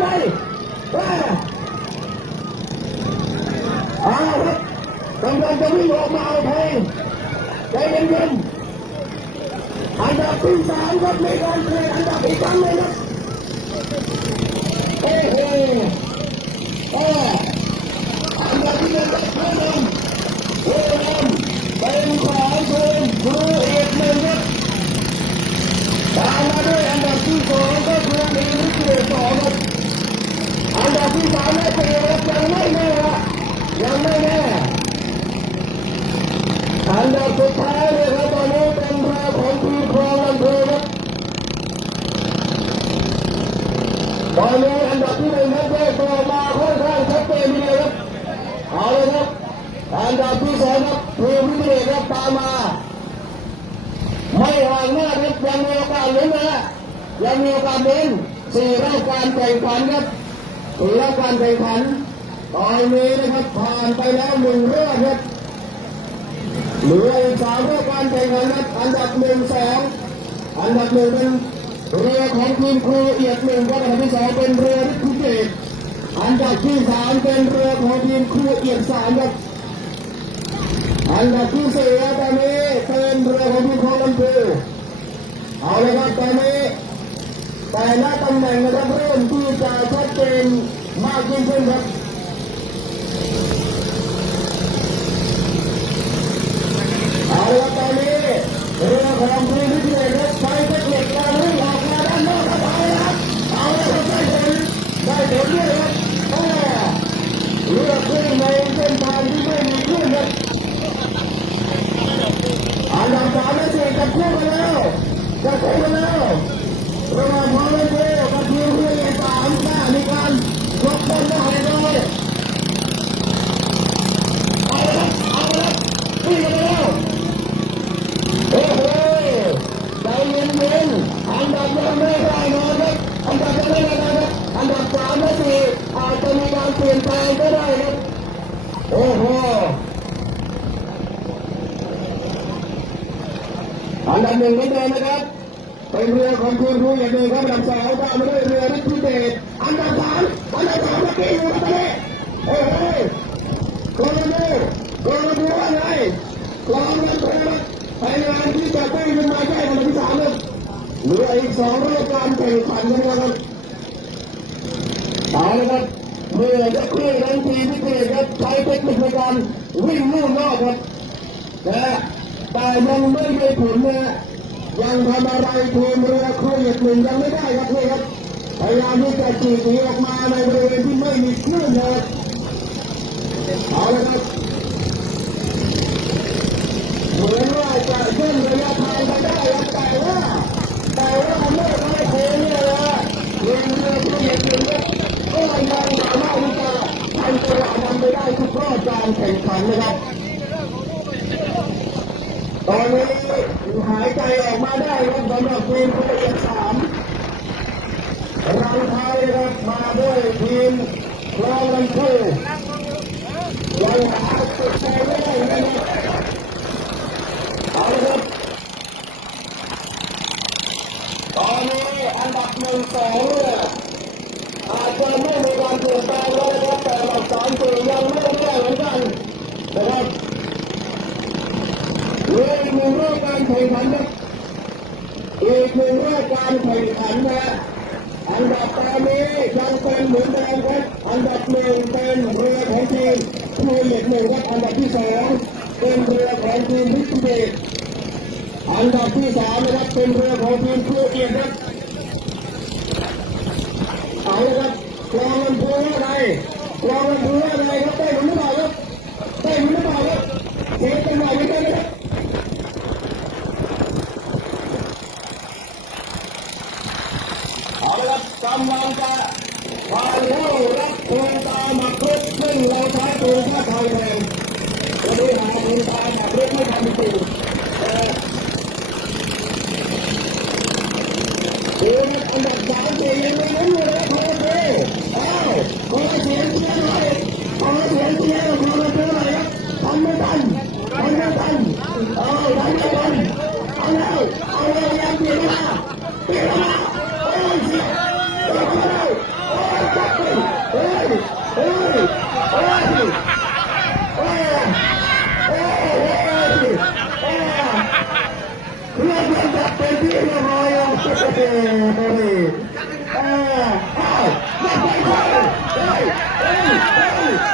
หมว่าเอาครับกำลังจะวิ่งออกมาเอาเพลงใจเย็นๆอันดับที่สามครับในการแข่งอันดับอีกครั้งหนึงครับ สองก็คือทีมวิทยาสองครับอันดับที่สามและสี่ครับยังไม่แน่ครับยังไม่แน่อันดับสุดท้ายเลยครับตอนนี้เป็นเรือของทีมครองลำพูครับตอนนี้อันดับที่หนึ่งครับแยกตัวมาค่อนข้างชัดเจนทีเดียวครับเอาเลยครับอันดับที่สองครับทีมวิทยาครับตามมาไม่ห่างหน้าครับยังมีโอกาสลุ้นนะ ยังมีโอกาสลุ้นสี่รอบการแข่งขันครับสี่รอบการแข่งขันตอนนี้นะครับผ่านไปแล้วหนึ่งรอบครับเหลืออีกสามรายการแข่งขันครับอันดับหนึ่งสองอันดับหนึ่งเป็นเรือของทีมครูเอียดหนึ่งครับอันดับที่สองเป็นเรือที่เกตอันดับที่สามเป็นเรือของทีมครูเอียดสามครับอันดับที่สี่ตอนนี้เป็นเรือของทีมครูลำพูเอาเลยครับตอนนี้ แต่ละตำแหน่งนะครับเริ่มที่จะชัดเจนมากยิ่งขึ้นครับเอาละตอนนี้เรือของทีมพิเศษรถไฟเทคนิคเราวิ่งออกมาด้านนอกครับเอาละครับเอาละครับได้ผลได้ผลด้วยครับโอ้เรือขึ้นในเส้นทางที่ไม่มีคลื่นครับอันดับสามและสี่จับคู่กันแล้วจับคู่กันแล้วระหว่างพอลเลนเทกับทีมเรือสามหน้ามีการยกบอลได้เลยเอาละครับเอาละครับวิ่งกันไปแล้ว โอ้โหใจเย็นๆอันดับยังไม่ได้นอนครับอันดับยังไม่ได้นอนครับอันดับสามและสี่อาจจะมีการเปลี่ยนแปลง ก็ได้ครับโอ้โหอันดับหนึ่งเหมือนเดิมนะครับเป็นเรือของคุณครูอย่างเดิมครับอันดับสองตามมาด้วยเรือฤทธิเดชอันดับสามอันดับสามเมื่อกี้อยู่ตรงนี้โอ้โหกองทัพกองทัพว่าไงกองทัพครับพยายามที่จะเต้นขึ้นมาใกล้อันดับที่สามครับเหลืออีกสองรายการแข่งขันกันนะครับเอาละครับ เมื่อจะเคลื่อนทันทีพิเศษครับใช้เทคนิคในการวิ่งลู่นอกครับนะแต่ยังไม่ได้ผลนะยังทำอะไรทีมเรือเครื่องหนึ่งยังไม่ได้ครับนี่อครับพยายามที่จะจีบหนีออกมาในบริเวณที่ไม่มีคลื่นเลยเอาละครับเหมือนว่าจะย่นระยะทางไปได้ครับแต่ว่าแต่ว่าเมื่อไม่โค้งเนี่ยนะเรือเรือที่เหยียบอยู่เนี่ยก็ยังสามารถที่จะทำจังหวะนำไปได้ทุกรอบการแข่งขันนะครับ ต อนนี้หายใจออกมาได้ครับสำหรับทีมผู้เล่นสามรังไทยครับมาด้วยทีมคลองลำพูยังหาจุดใจไม่ได้นะครับเอาละครับตอนนี้อันดับหนึ่งสองเนี่ยอาจจะไม่มีการเปลี่ยนแปลงแล้วนะครับแต่อันดับสามสี่ยังไม่แน่เหมือนกันนะครับเหลืออีกหนึ่งรอบ การแข่งขันครับอีกหนึ่งรอบการแข่งขันนะอันดับตอนนี้ยังเป็นเหมือนเดิมครับอันดับหนึ่งเป็นเรือของทีมครูเหล็กหนึ่งครับอันดับที่สองเป็นเรือของทีมพิษเดชอันดับที่สามนะครับเป็นเรือของทีมครูเอียนครับเอาละครับกลองลำพูว่าไงกลองลำพูว่าไงครับได้หรือเปล่าครับได้หรือเปล่าครับเช็คกันหน่อยกันนะครับเอา ละครับกำลังจะผ่านเข้ารับโครงตามมาครบซึ่งเราใช้ตัวท่าไทยแทนวันนี้หาโครงตามมาครบไม่ทันจริงแต่ เดูนะอันดับสามสี่ยังไม่รู้เลยนะพอเต้อ้าวขอเสียงเชียร์หน่อยขอเสียงเชียร์พอเต้หน่อยครับทำไม่ทันทำไม่ทันเอาทำไม่ทันเอาแล้วเอาแล้วยังเปลี่ยนมาเปลี่ยนมาโอ้ยเสียเปลี่ยนมาแล้วโอ้ยจับไปเฮ้ยเฮ้ยเฮ้ยเฮ้ยเฮ้ยเฮ้ยเฮ้ย เพื่อนมัน